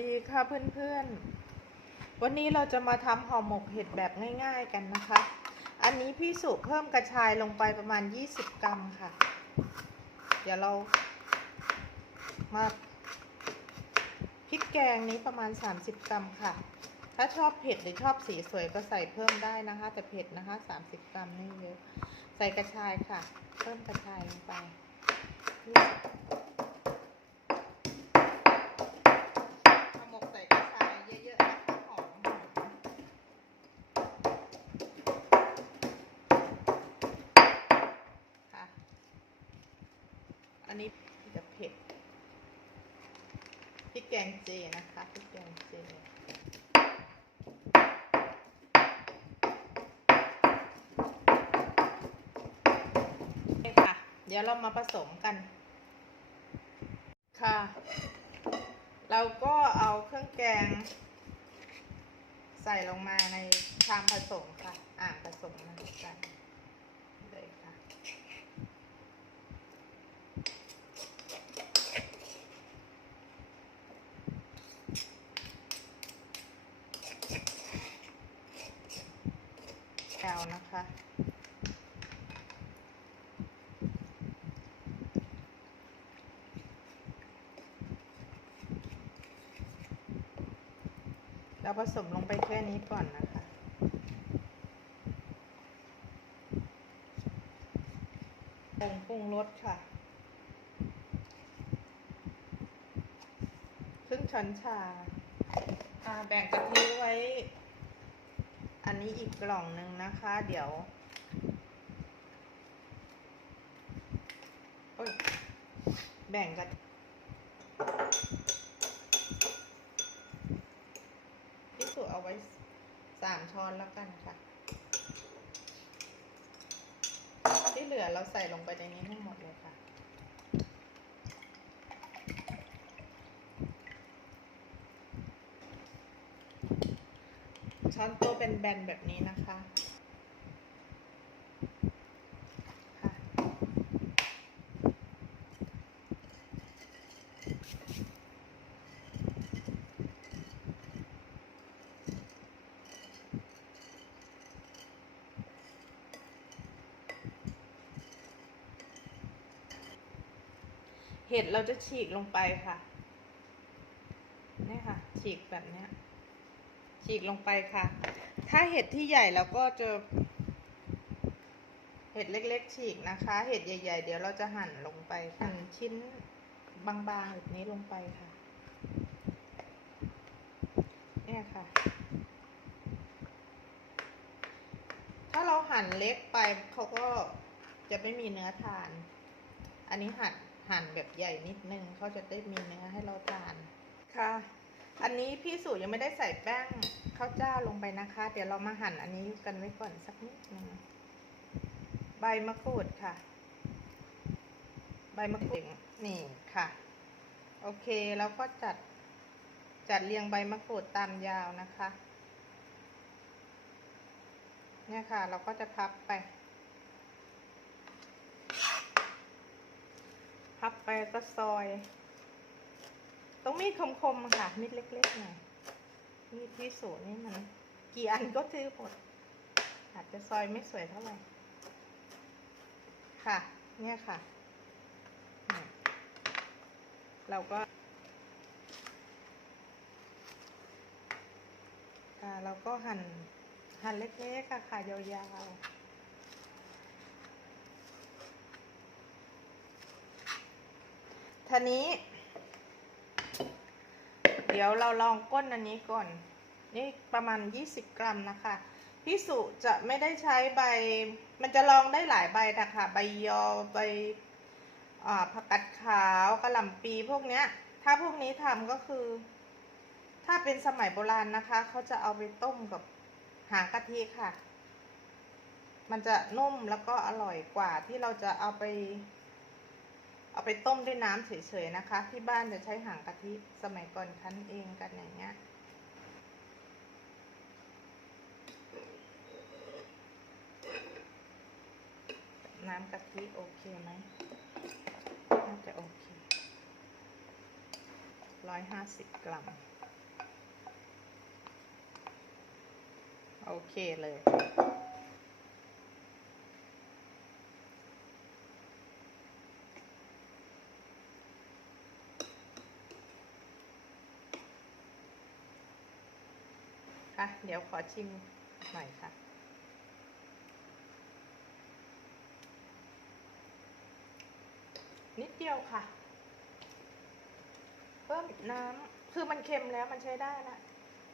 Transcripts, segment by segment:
ดีค่ะเพื่อนๆ วันนี้เราจะมาทำห่อหมกเห็ดแบบง่ายๆกันนะคะ อันนี้พี่สุเพิ่มกระชายลงไปประมาณ 20 กรัมค่ะ เดี๋ยวเรามาพริกแกงนี้ประมาณ 30 กรัมค่ะ ถ้าชอบเผ็ดหรือชอบสีสวยก็ใส่เพิ่มได้นะคะ แต่เผ็ดนะคะ 30 กรัมไม่เยอะ ใส่กระชายค่ะ เพิ่มกระชายลงไป ห่อหมกใส่กระชายเยอะๆนะคะหอมค่ะ อันนี้จะเผ็ดพริก แกงเจนะคะพริกแกงเจค่ะ เดี๋ยวเรามาผสมกัน ค่ะ เราก็เอาเครื่องแกง ใส่ลงมาในชามผสมค่ะ อ่างผสมมาด้วยกันเลยค่ะ แก้วนะคะ เราผสมลงไปแค่นี้ก่อนนะคะ ผงปรุงรสค่ะ ครึ่งช้อนชา แบ่งกะทิไว้ อันนี้อีกกล่องหนึ่งนะคะ เดี๋ยวแบ่งกะทิ พี่สุเอาไว้สามช้อนแล้วกันค่ะ ที่เหลือเราใส่ลงไปในนี้ให้หมดเลยค่ะ ช้อนโต๊ะเป็นแบนแบบนี้นะคะ เห็ดเราจะฉีกลงไปค่ะ นี่ค่ะ ฉีกแบบนี้ ฉีกลงไปค่ะ ถ้าเห็ดที่ใหญ่เราก็จะ เห็ดเล็ก ๆ ฉีกนะคะ เห็ดใหญ่ ๆ เดี๋ยวเราจะหั่นลงไปหั่นชิ้นบางๆแบบนี้ลงไปค่ะ เนี่ยค่ะ ถ้าเราหั่นเล็กไปเขาก็จะไม่มีเนื้อทาน อันนี้หั่น หั่นแบบใหญ่นิดนึงเขาจะได้มีเนื้อให้เราทานค่ะ อันนี้พี่สุยังไม่ได้ใส่แป้งข้าวเจ้าลงไปนะคะ เดี๋ยวเรามาหั่นอันนี้กันไว้ก่อนสักนิดนึงใบมะกรูดค่ะ ใบมะกรูดนี่ค่ะ โอเคแล้วก็จัดจัดเรียงใบมะกรูดตามยาวนะคะ เนี่ยค่ะ เราก็จะพับไป พับไปก็ซอย ต้องมีดคมๆค่ะมีดเล็กๆหน่อยมีดที่สูนี่มันกี่อันก็ซื้อหมดอาจจะซอยไม่สวยเท่าไหร่ ค่ะ เนี่ยค่ะ เราก็เราก็หั่นหั่นเล็กๆค่ะค่ะยาวๆ ทีนี้ เดี๋ยวเราลองก้นอันนี้ก่อน นี่ประมาณ 20 กรัมนะคะพี่สุจะไม่ได้ใช้ใบ มันจะลองได้หลายใบนะคะ ใบยอใบอผักกัดขาวกระหล่ำปีพวกเนี้ย ถ้าพวกนี้ทำก็คือ ถ้าเป็นสมัยโบราณนะคะ เขาจะเอาไปต้มกับหางกะทิค่ะ มันจะนุ่มแล้วก็อร่อยกว่าที่เราจะเอาไป เอาไปต้มด้วยน้ำเฉยๆนะคะ ที่บ้านจะใช้หางกะทิสมัยก่อนคั้นเองกันอย่างเงี้ยน้ำกะทิโอเคไหมน่าจะโอเคร้อยห้าสิบกรัม โอเคเลย ค่ะเดี๋ยวขอชิมหน่อยค่ะ นิดเดียวค่ะ เพิ่มน้ำคือมันเค็มแล้วมันใช้ได้ละ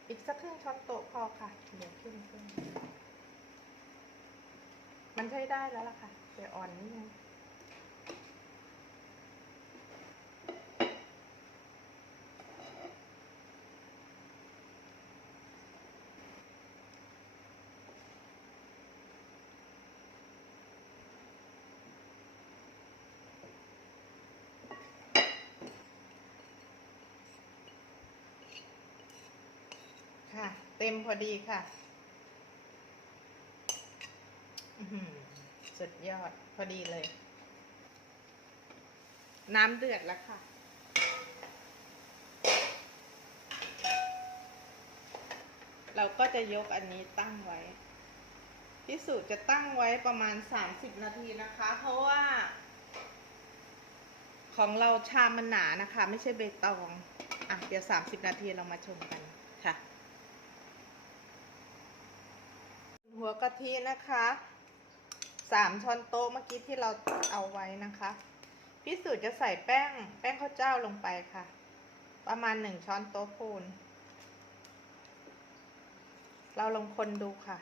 อีกสักครึ่งช้อนโต๊ะพอค่ะ เดี๋ยวขึ้นขึ้นมันใช้ได้แล้วล่ะค่ะแต่อ่อนนิดนึง ค่ะ เต็มพอดีค่ะสุดยอดพอดีเลย น้ำเดือดแล้วค่ะ เราก็จะยกอันนี้ตั้งไว้พิสูจน์จะตั้งไว้ประมาณ 30 นาทีนะคะ เพราะว่า ของเราชามมันหนานะคะ ไม่ใช่เบตอง อะ เดี๋ยว 30 นาทีเรามาชมกันค่ะ หัวกะทินะคะสามช้อนโต๊ะเมื่อกี้ที่เราเอาไว้นะคะพี่สูจน์จะใส่แป้ง แป้งข้าวเจ้าลงไปค่ะ ประมาณหนึ่งช้อนโต๊ะพูน เราลองคนดูค่ะ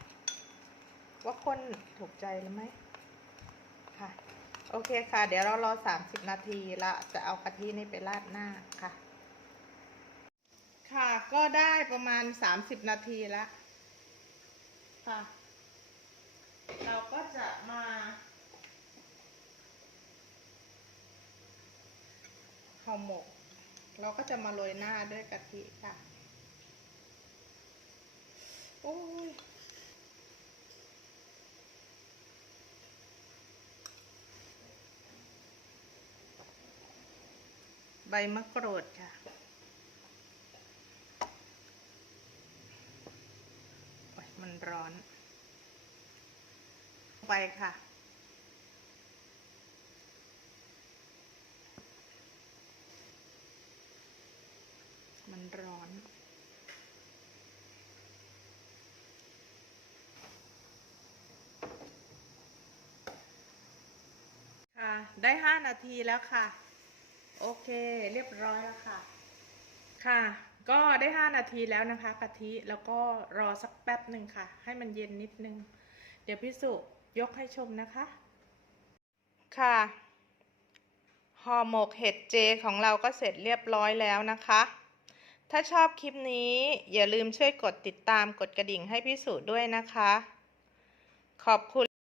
ว่าคนถูกใจหรือไม่ค่ะ โอเคค่ะ เดี๋ยวเรารอสามสิบนาทีแล้วจะเอากะทินี่ไปราดหน้าค่ะ ค่ะก็ได้ประมาณสามสิบนาทีแล้วค่ะ เราก็จะมาห่ อหมก เราก็จะมาโรยหน้าด้วยกะทิค่ะโอ้ยใบมะกรูดค่ะมันร้อน ไปค่ะ มันร้อน ค่ะ ได้ห้านาทีแล้วค่ะ โอเค เรียบร้อยแล้วค่ะ ค่ะ ก็ได้ห้านาทีแล้วนะคะกะทิแล้วก็รอสักแป๊บหนึ่งค่ะ ให้มันเย็นนิดนึง เดี๋ยวพี่สุยกให้ชมนะคะ ค่ะห่อหมกเห็ดเจของเราก็เสร็จเรียบร้อยแล้วนะคะ ถ้าชอบคลิปนี้อย่าลืมช่วยกดติดตามกดกระดิ่งให้พี่สุด้วยนะคะ ขอบคุณ